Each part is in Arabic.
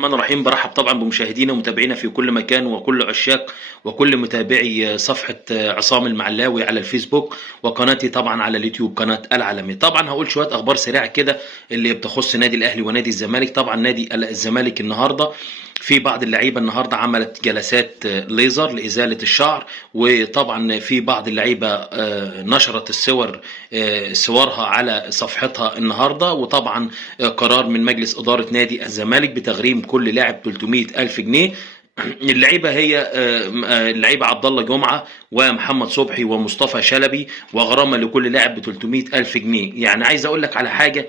الرحمن الرحيم. برحب طبعا بمشاهدينا ومتابعينا في كل مكان وكل عشاق وكل متابعي صفحة عصام المعلاوي على الفيسبوك وقناتي طبعا على اليوتيوب قناة العالمي. طبعا هقول شوية اخبار سريعة كده اللي بتخص نادي الاهلي ونادي الزمالك. طبعا نادي الزمالك النهارده في بعض اللعيبه النهارده عملت جلسات ليزر لازاله الشعر، وطبعا في بعض اللعيبه نشرت صورها على صفحتها النهارده. وطبعا قرار من مجلس اداره نادي الزمالك بتغريم كل لاعب 300 الف جنيه. اللعيبه هي اللعيبه عبد الله جمعه ومحمد صبحي ومصطفى شلبي، وغرامه لكل لاعب ب 300 الف جنيه. يعني عايز اقول لك على حاجه،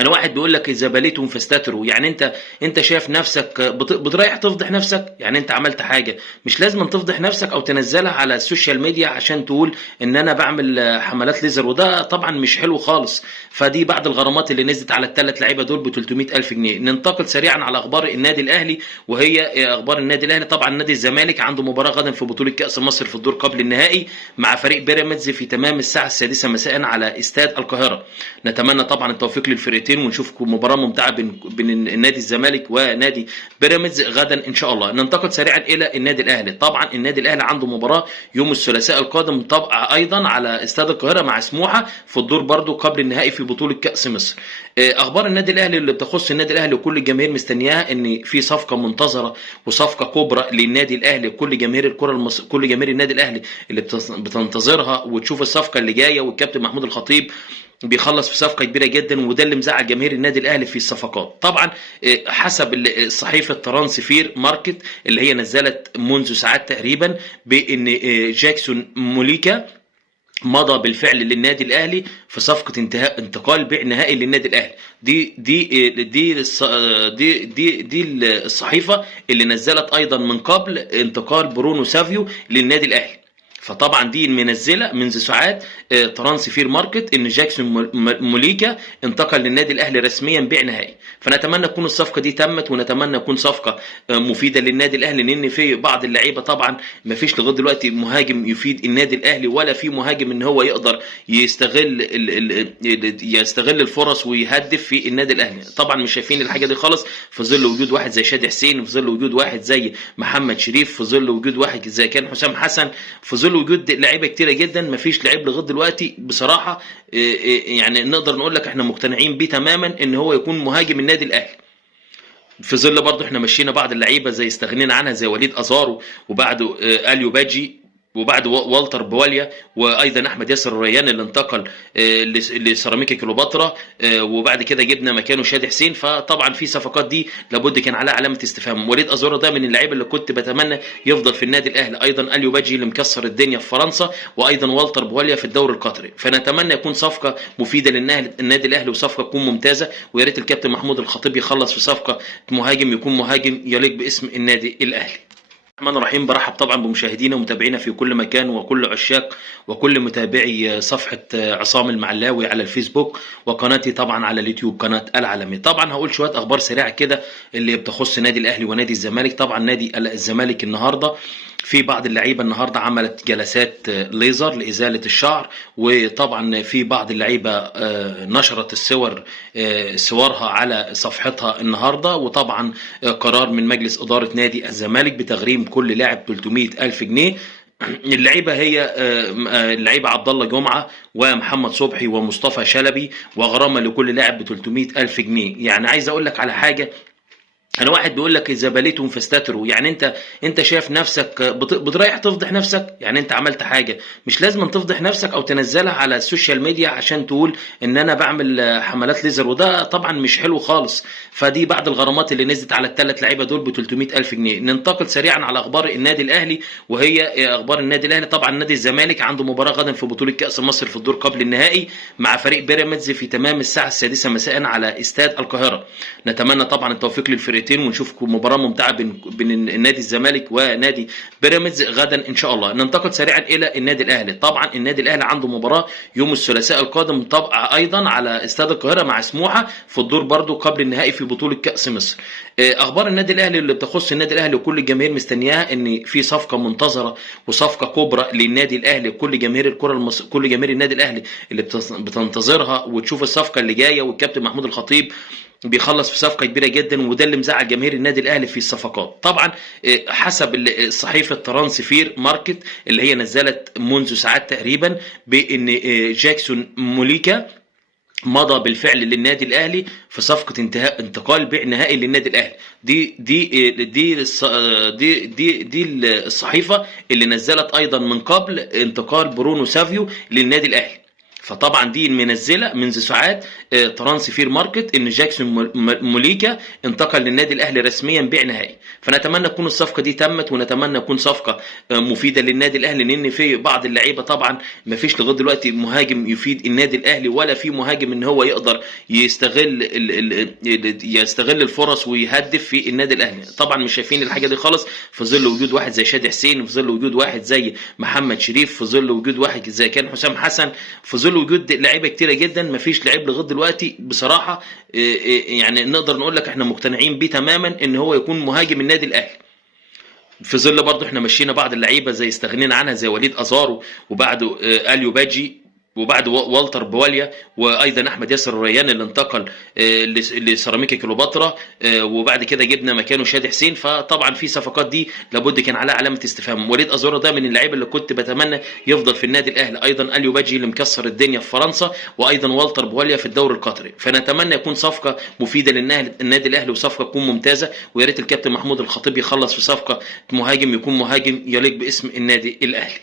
انا واحد بيقول لك اذا بليتم فاستتروا. يعني انت شايف نفسك بتريح تفضح نفسك. يعني انت عملت حاجه مش لازم تفضح نفسك او تنزلها على السوشيال ميديا عشان تقول ان انا بعمل حملات ليزر، وده طبعا مش حلو خالص. فدي بعض الغرامات اللي نزلت على الثلاث لعيبه دول ب 300 الف جنيه. ننتقل سريعا على اخبار النادي الاهلي، وهي اخبار النادي الاهلي. طبعا نادي الزمالك عنده مباراه غدا في بطوله كاس مصر في الدور قبل النهائي مع فريق بيراميدز في تمام الساعه 6 مساء على استاد القاهره. نتمنى طبعا التوفيق للفريقين ونشوف مباراه ممتعه بين النادي الزمالك ونادي بيراميدز غدا ان شاء الله. ننتقل سريعا الى النادي الاهلي. طبعا النادي الاهلي عنده مباراه يوم الثلاثاء القادم طبعا ايضا على استاد القاهره مع سموحه في الدور برضو قبل النهائي في بطوله كاس مصر. اخبار النادي الاهلي اللي بتخص النادي الاهلي وكل الجماهير مستنياها ان في صفقه منتظره وصفقه كبرى للنادي الاهلي. كل جماهير الكره كل جماهير النادي الاهلي اللي بتنتظرها وتشوف الصفقه اللي جايه. والكابتن محمود الخطيب بيخلص في صفقه كبيره جدا، وده اللي مزعل جماهير النادي الاهلي في الصفقات. طبعا حسب صحيفه ترانسفير ماركت اللي هي نزلت منذ ساعات تقريبا بان جاكسون موليكا مضى بالفعل للنادي الاهلي في صفقه انتقال بيع نهائي للنادي الاهلي. دي الصحيفه اللي نزلت ايضا من قبل انتقال برونو سافيو للنادي الاهلي. فطبعا دي منزله منذ ساعات ترانسفير ماركت ان جاكسون موليكا انتقل للنادي الاهلي رسميا بيع نهائي. فنتمنى تكون الصفقه دي تمت، ونتمنى تكون صفقه مفيده للنادي الاهلي، لان في بعض اللعيبه طبعا ما فيش لغايه دلوقتي مهاجم يفيد النادي الاهلي، ولا في مهاجم ان هو يقدر يستغل الفرص ويهدف في النادي الاهلي. طبعا مش شايفين الحاجه دي خالص في ظل وجود واحد زي شادي حسين، في ظل وجود واحد زي محمد شريف، في ظل وجود واحد زي كان حسام حسن، في ظل وجود لعيبه كتيره جدا. مفيش لعيب لغايه دلوقتي بصراحه يعني نقدر نقول لك احنا مقتنعين بيه تماما ان هو يكون مهاجم النادي الاهلي. في ظل برضه احنا مشينا بعض اللعيبه زي استغنينا عنها زي وليد ازارو، وبعده اليو باجي، وبعد والتر بواليا، وايضا احمد ياسر الريان اللي انتقل لسيراميكا كليوباترا، وبعد كده جبنا مكانه شادي حسين. فطبعا في صفقات دي لابد كان عليها علامه استفهام. وليد ازارو ده من اللعيبه اللي كنت بتمنى يفضل في النادي الاهلي. ايضا اليو باجي اللي مكسر الدنيا في فرنسا، وايضا والتر بواليا في الدوري القطري. فنتمنى يكون صفقه مفيده للنادي الاهلي وصفقه تكون ممتازه. ويا ريت الكابتن محمود الخطيب يخلص في صفقه مهاجم يكون مهاجم يليق باسم النادي الاهلي. الرحمن الرحيم. برحب طبعا بمشاهدينا ومتابعينا في كل مكان وكل عشاق وكل متابعي صفحة عصام المعلاوي على الفيسبوك وقناتي طبعا على اليوتيوب قناة العالمي. طبعا هقول شوية اخبار سريعة كده اللي بتخص نادي الاهلي ونادي الزمالك. طبعا نادي الزمالك النهارده في بعض اللعيبه النهارده عملت جلسات ليزر لازاله الشعر، وطبعا في بعض اللعيبه نشرت صورها على صفحتها النهارده. وطبعا قرار من مجلس اداره نادي الزمالك بتغريم كل لاعب 300 الف جنيه. اللعيبه هي اللعيبه عبد الله جمعه ومحمد صبحي ومصطفى شلبي، وغرامه لكل لاعب ب 300 الف جنيه. يعني عايز اقول لك على حاجه، انا واحد بيقول لك اذا بليتم فاستتروا. يعني انت شايف نفسك بتريح تفضح نفسك. يعني انت عملت حاجه مش لازم تفضح نفسك او تنزلها على السوشيال ميديا عشان تقول ان انا بعمل حملات ليزر، وده طبعا مش حلو خالص. فدي بعض الغرامات اللي نزلت على الثلاث لعيبه دول ب 300 الف جنيه. ننتقل سريعا على اخبار النادي الاهلي، وهي اخبار النادي الاهلي. طبعا نادي الزمالك عنده مباراه غدا في بطوله كاس مصر في الدور قبل النهائي مع فريق بيراميدز في تمام الساعه 6 مساء على استاد القاهره. نتمنى طبعا التوفيق للفريقين ونشوف مباراه ممتعه بين النادي الزمالك ونادي بيراميدز غدا ان شاء الله. ننتقل سريعا الى النادي الاهلي. طبعا النادي الاهلي عنده مباراه يوم الثلاثاء القادم طبعا ايضا على استاد القاهره مع سموحه في الدور برضو قبل النهائي في بطوله كاس مصر. اخبار النادي الاهلي اللي بتخص النادي الاهلي وكل الجماهير مستنياها ان في صفقه منتظره وصفقه كبرى للنادي الاهلي. كل جماهير كل جماهير النادي الاهلي اللي بتنتظرها وتشوف الصفقه اللي جايه. والكابتن محمود الخطيب بيخلص في صفقه كبيره جدا، وده اللي مزعل جماهير النادي الاهلي في الصفقات. طبعا حسب صحيفه ترانسفير ماركت اللي هي نزلت منذ ساعات تقريبا بان جاكسون موليكا مضى بالفعل للنادي الاهلي في صفقه انتقال بيع نهائي للنادي الاهلي. دي الصحيفه اللي نزلت ايضا من قبل انتقال برونو سافيو للنادي الاهلي. فطبعا دي منزله منذ ساعات ترانسفير ماركت ان جاكسون موليكا انتقل للنادي الاهلي رسميا بيع نهائي. فنتمنى تكون الصفقه دي تمت، ونتمنى تكون صفقه مفيده للنادي الاهلي، لان في بعض اللعيبه طبعا ما فيش لغايه دلوقتي مهاجم يفيد النادي الاهلي، ولا في مهاجم ان هو يقدر يستغل الفرص ويهدف في النادي الاهلي. طبعا مش شايفين الحاجه دي خالص في ظل وجود واحد زي شادي حسين، في ظل وجود واحد زي محمد شريف، في ظل وجود واحد زي كان حسام حسن، في ظل وجود لعيبه كتيره جدا. مفيش لعيب لغايه دلوقتي بصراحه يعني نقدر نقول لك احنا مقتنعين بيه تماما ان هو يكون مهاجم النادي الاهلي. في ظل برضه احنا مشينا بعض اللعيبه زي استغنينا عنها زي وليد ازارو، وبعده اليو باجي، وبعد والتر بواليا، وايضا احمد ياسر الريان اللي انتقل لسيراميكا كليوباترا، وبعد كده جبنا مكانه شادي حسين. فطبعا في صفقات دي لابد كان عليها علامه استفهام. وليد ازارو ده من اللعيبه اللي كنت بتمنى يفضل في النادي الاهلي، ايضا اليو باجي اللي مكسر الدنيا في فرنسا، وايضا والتر بواليا في الدوري القطري. فنتمنى يكون صفقه مفيده للنادي الاهلي، وصفقه تكون ممتازه، ويا ريت الكابتن محمود الخطيب يخلص في صفقه مهاجم يكون مهاجم يليق باسم النادي الاهلي.